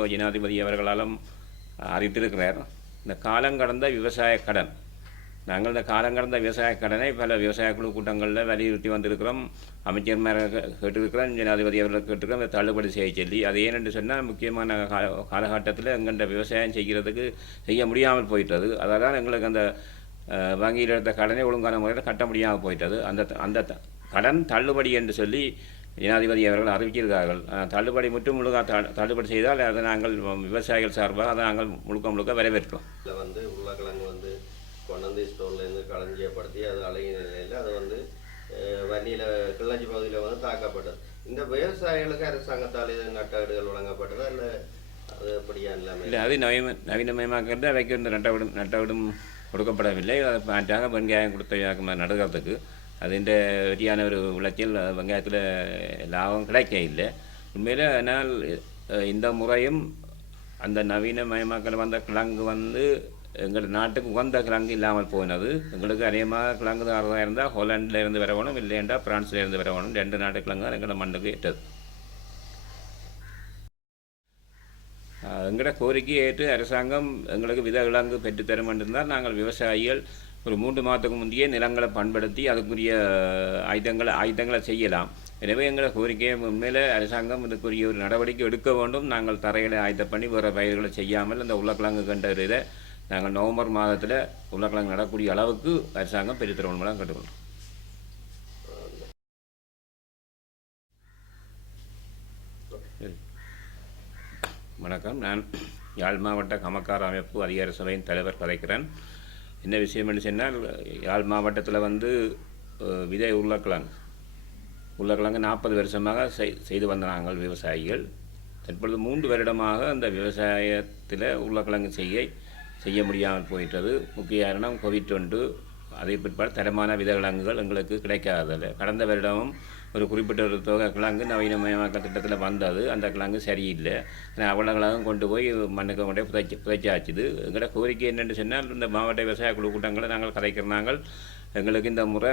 கௌரவ ஜனாதிபதி அவர்களாலும் அறிவித்திருக்கிறார் இந்த காலங்கடந்த விவசாய கடன். நாங்கள் இந்த காலங்கடந்த விவசாய கடனை பல விவசாய குழு கூட்டங்களில் வலியுறுத்தி வந்திருக்கிறோம். அமைச்சர்மார் கேட்டிருக்கிறோம் ஜனாதிபதி அவர்கள் கேட்டிருக்கிறோம் தள்ளுபடி செய்ய சொல்லி. அது ஏனென்று சொன்னால் முக்கியமான கால காலகட்டத்தில் எங்கள்கிட்ட விவசாயம் செய்கிறதுக்கு செய்ய முடியாமல் போயிட்டது. அதால் தான் எங்களுக்கு அந்த வங்கியில் எடுத்த கடனை ஒழுங்கான முறையில் கட்ட முடியாமல் போயிட்டது. அந்த அந்த த- கடன் தள்ளுபடி என்று சொல்லி ஜனாதிபதி அவர்கள் அறிவிச்சிருக்கார்கள் தள்ளுபடி முற்று முழுக்க தள்ளுபடி செய்தால் அதை நாங்கள் விவசாயிகள் சார்பாக அதை நாங்கள் முழுக்க முழுக்க வரவேற்கிறோம். இதில் வந்து உருளைக்கிழங்கு வந்து கொண்டு வந்து ஸ்டோர்லேருந்து களஞ்சியப்படுத்தி அது அழகிய நிலையில் அது வந்து வன்னியில் கிள்ளஞ்சி பகுதியில் வந்து தாக்கப்பட்டது. இந்த விவசாயிகளுக்கு அரசாங்கத்தால் இது நட்டாடுகள் வழங்கப்பட்டதா இல்லை அது எப்படியா இல்லாமல்? இல்லை அது நவீன நவீனமயமாக்கிறது அவைக்கு இந்த நட்டவிடும் நட்டவிடும் கொடுக்கப்படவில்லை. அதை மாற்றாக வெங்காயம் கொடுத்த நடுகிறதுக்கு. അതിൻ്റെ சரியான ஒரு விளைச்சல் அஹ், வெங்காயத்தில் லாபம் கிடைக்க இல்லை உண்மையில் ஆனால் அஹ், இந்த முறையும் அந்த நவீனமயமாக்கல் வந்த கிழங்கு வந்து எங்கள் நாட்டுக்கு உகந்த கிழங்கு இல்லாமல் போனது எங்களுக்கு அதிகமாக கிழங்கு தரதாக இருந்தால் ஹோலாண்டில் இருந்து வரவணும் இல்லையென்றா பிரான்ஸில் இருந்து வரவணும் ரெண்டு நாட்டு கிழங்கு தான் எங்களை மண்ணுக்கு ஏற்றது ஆஹ் எங்களோட கோரிக்கையை ஏற்று அரசாங்கம் எங்களுக்கு வித விலங்கு பெற்றுத்தரும் என்றிருந்தால் நாங்கள் விவசாயிகள் ஒரு மூன்று மாதத்துக்கு முந்தைய நிலங்களை பண்படுத்தி அதுக்குரிய ஆயுதங்களை ஆயுதங்களை செய்யலாம். எனவே எங்களை கோரிக்கையை உண்மையில் அரசாங்கம் இதுக்குரிய ஒரு நடவடிக்கை எடுக்க வேண்டும். நாங்கள் தரைகளை ஆயுதம் பண்ணி வேறு பயிர்களை செய்யாமல் அந்த உருளைக்கிழங்கு கண்ட இதை நாங்கள் நவம்பர் மாதத்தில் உருளைக்கிழங்கு நடக்கூடிய அளவுக்கு அரசாங்கம் பெற்றுத்தரணும் கேட்டுக்கொள்கிறோம் வணக்கம். நான் யாழ் மாவட்ட கமக்கார அமைப்பு அதிகார சபையின் தலைவர் கதைக்கிறேன் என்ன விஷயம் என்று சொன்னால் யாழ் மாவட்டத்தில் வந்து விதை உருளைக்கிழங்கு. உருளைக்கிழங்கு நாற்பது வருஷமாக செய் செய்து வந்த நாங்கள் விவசாயிகள். தற்பொழுது மூன்று வருடமாக அந்த விவசாயத்தில் உருளைக்கிழங்கு செய்ய செய்ய முடியாமல் போயிட்டது. முக்கிய காரணம் கோவிட் ஒன்று அதை பிற்பாடு தரமான வித விதக்கிழங்குகள் எங்களுக்கு கிடைக்காததில்லை கடந்த வருடமும் ஒரு குறிப்பிட்ட ஒரு தொகை கிழங்கு நவீனமயமாக்க திட்டத்தில் வந்தது. அந்த கிழங்கு சரியில்லை. ஆனால் அவ்வளோ கிழங்கும் கொண்டு போய் மண்ணுக்கு கொண்டே புதைச்சி புதைச்சாச்சுது. எங்களோட கோரிக்கை என்னென்னு சொன்னால் இந்த மாவட்ட விவசாய குழு கூட்டங்களை நாங்கள் கதைக்கிற நாங்கள் எங்களுக்கு இந்த முறை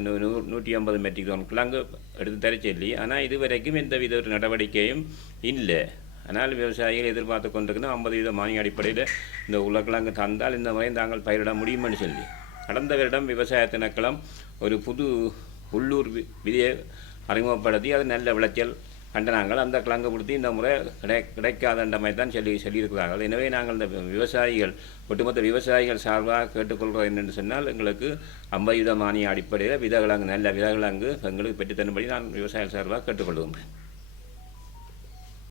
நூ நூ- நூற்றி ஐம்பது மெட்ரிக் டன் கிழங்கு எடுத்து தர சொல்லி ஆனால் இதுவரைக்கும் எந்த வித ஒரு நடவடிக்கையும் இல்லை. ஆனால் விவசாயிகள் எதிர்பார்த்து கொண்டிருக்கணும் ஐம்பது வீத மானிய அடிப்படையில் இந்த உருளைக்கிழங்கு தந்தால் இந்த முறை தாங்கள் பயிரிட முடியும்னு சொல்லி. கடந்த வருடம் விவசாய திணைக்களம் ஒரு புது உள்ளூர் வி- விதியை அறிமுகப்படுத்தி அது நல்ல விளைச்சல் கண்டனாங்கள் அந்த கிழங்கு கொடுத்து இந்த முறை கிடை கிடைக்காதன்ற மாதிரி தான் சொல்லி சொல்லியிருக்கிறார்கள். எனவே நாங்கள் இந்த விவசாயிகள் ஒட்டுமொத்த விவசாயிகள் சார்பாக கேட்டுக்கொள்கிறோம் என்னென்னு சொன்னால் எங்களுக்கு ஐம்பது வீத மானிய அடிப்படையில் விதகிழங்கு நல்ல விதகிழங்கு எங்களுக்கு பெற்றுத்தரும்படி நான் விவசாயிகள் சார்பாக கேட்டுக்கொள்கின்றேன்